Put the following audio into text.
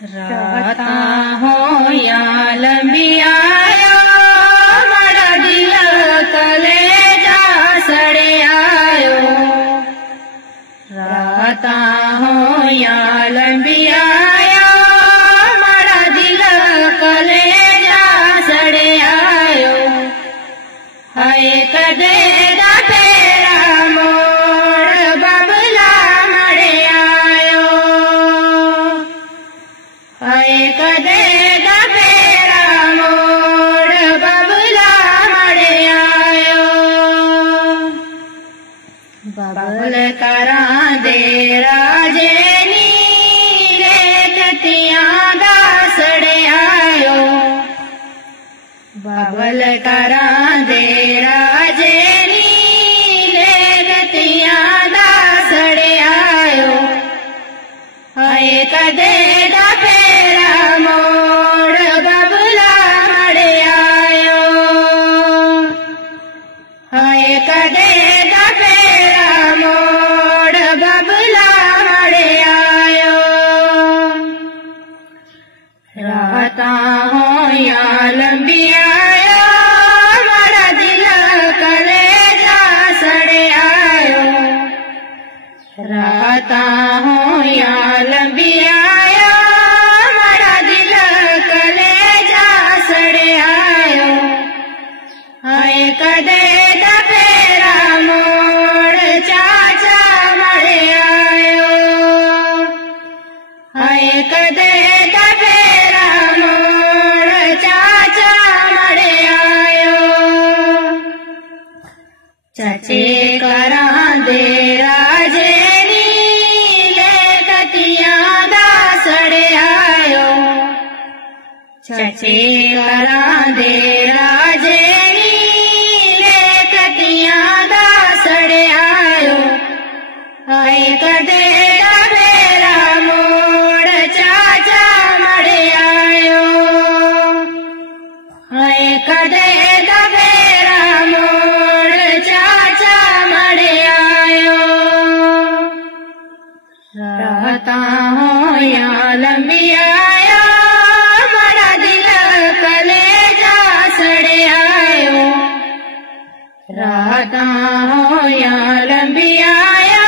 राता हो या लंबी आयो मारा दिल कलेजा सड़े आयो। राता हो या लंबी आयो मारा दिल कलेजा सड़े आयो। हाय कदे फेरा मोड़ बबला मरे आयो। हाय कदे फेरा मोड़ बबला मरे आयो। बबल करा दे राजे नी रेततियां दा सड़े आयो। बबल करा दे राजे नी रेततियां दा सड़े आयो। हाय कदे फेरा मोड़ बबला मरे आयो। हाय कदे फेरा मोड़ बबला मरे आयो। राता हो या लंबी आयो मारा दिल कलेजा सड़े आयो। राता हो या लंबी आयो मारा दिल कलेजा सड़े आयो। हाय कदे फेरा मोड़ चाचा मरे आयो। हाय कदे फेरा मोड़ चाचा मरे आयो। चचे करा दे राजे नी रेततियां दा सड़े आयो। चचे करा दे राजे नी रेततियां दा सड़े आयो। हाय कदे फेरा मोड़ चाचा मरे आयो। हाय कदे फेरा मोड़ चाचा मरे आयो। राता हो या लंबी आयो मारा दिल कलेजा सड़े आयो। राता हो या लंबी आयो